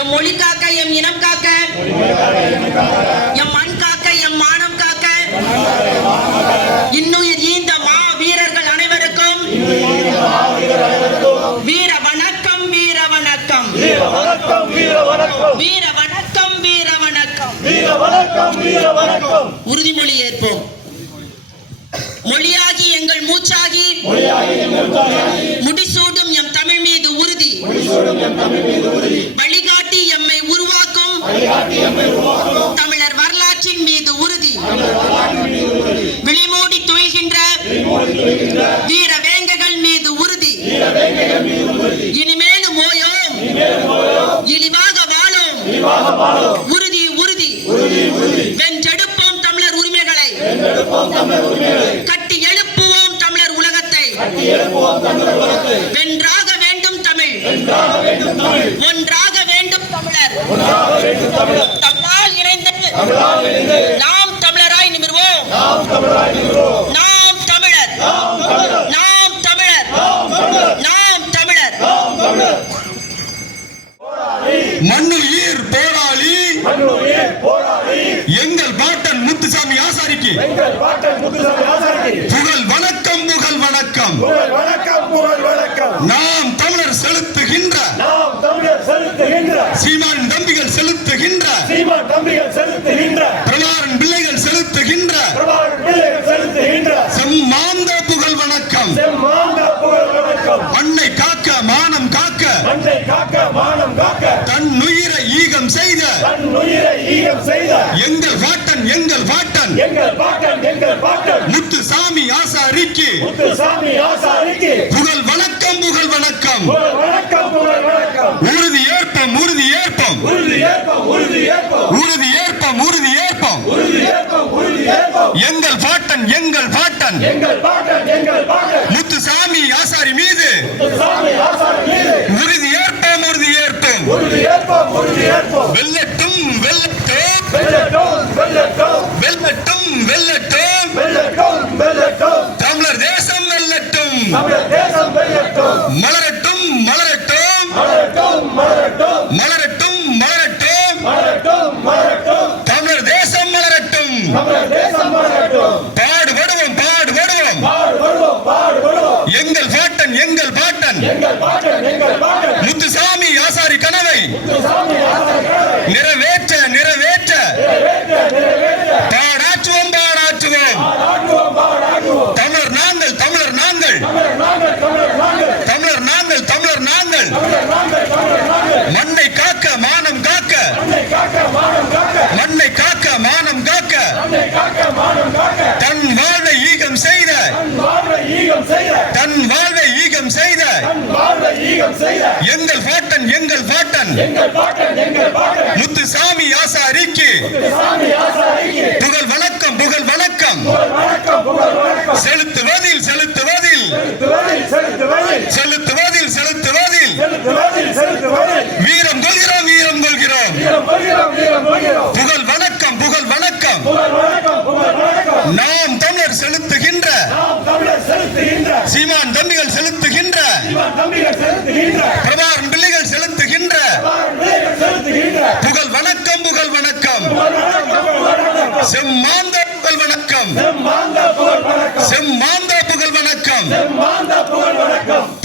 M மொழி காக்க M இனம் காக்க. எம் மண் காக்க எம் மானம் காக்க. இன்னுயிர் ஈந்த மா வீரர்கள் அனைவருக்கும் வீர வணக்கம் வீர வணக்கம். வணக்கம் வீர வணக்கம் வீர வணக்கம். வீர வணக்கம் வீர வணக்கம் வீர வணக்கம் உறுதிமொழி ஏற்போம் மொழியாகி எங்கள் மூச்சாகி முடிசூடும் எம் தமிழ் மீது உறுதி. உறுதி உறுதி. வென்றெடுப்போம் தமிழர் உரிமைகளை. கட்டி எழுப்புவோம் தமிழர் உலகத்தை. வென்றாக வேண்டும் தமிழ். ஒன்றாக வேண்டும் தமிழர். எங்கள் பாட்டன் முத்துசாமி ஆசாரிக்கு. புகழ் வணக்கம் புகழ் வணக்கம். நாம் தமிழர் செலுத்துகின்ற சீமானின் தம்பிகள் செலுத்துகின்ற. எங்கள் பாட்டன் எங்கள் பாட்டன் எங்கள் பாட்டன் எங்கள் பாட்டன் முத்துசாமி ஆசாரிக்கு. முத்துசாமி ஆசாரிக்கு. புகழ் வணக்கம் புகழ் வணக்கம். வணக்கம் புகழ் வணக்கம். உறுதி ஏற்போம் உறுதி ஏற்போம். உறுதி ஏற்போம் உறுதி ஏற்போம். உறுதி ஏற்போம் உறுதி ஏற்போம். உறுதி ஏற்போம் உறுதி ஏற்போம். எங்கள் பாட்டன் எங்கள் பாட்டன் எங்கள் பாட்டன் எங்கள் பாட்டன் முத்துசாமி ஆசாரி மீது முத்துசாமி ஆசாரி மீது உறுதி ஏற்போம் உறுதி ஏற்போம் உறுதி ஏற்போம் உறுதி ஏற்போம் வெல்லட்டும் வெல்லட்டும். வெல்லட்டும் வெல்லட்டும். வெல்லட்டும் வெல்லட்டும். வெல்லட்டும் வெல்லட்டும். தமிழர் தேசம் வெல்லட்டும். தமிழர் தேசம் வெல்லட்டும். மலரட்டும் மலரட்டும். மலரட்டும் மலரட்டும். மலரட்டும் அறிக்கை புகழ் வணக்கம் புகழ் வணக்கம். செலுத்துவதில் செலுத்துவதில். செலுத்துவதில் செலுத்துவதில். வீரம் கொள்கிறோம் வீரம் கொள்கிறோம். புகழ் வணக்கம் புகழ் வணக்கம். நாம் தமிழர் செலுத்துகின்ற. சீமான் தம்பிகள் செலுத்துகின்ற. செம்மாந்த புகழ் வணக்கம். செம்மாந்த புகழ் வணக்கம். செம்மாந்த புகழ் வணக்கம்.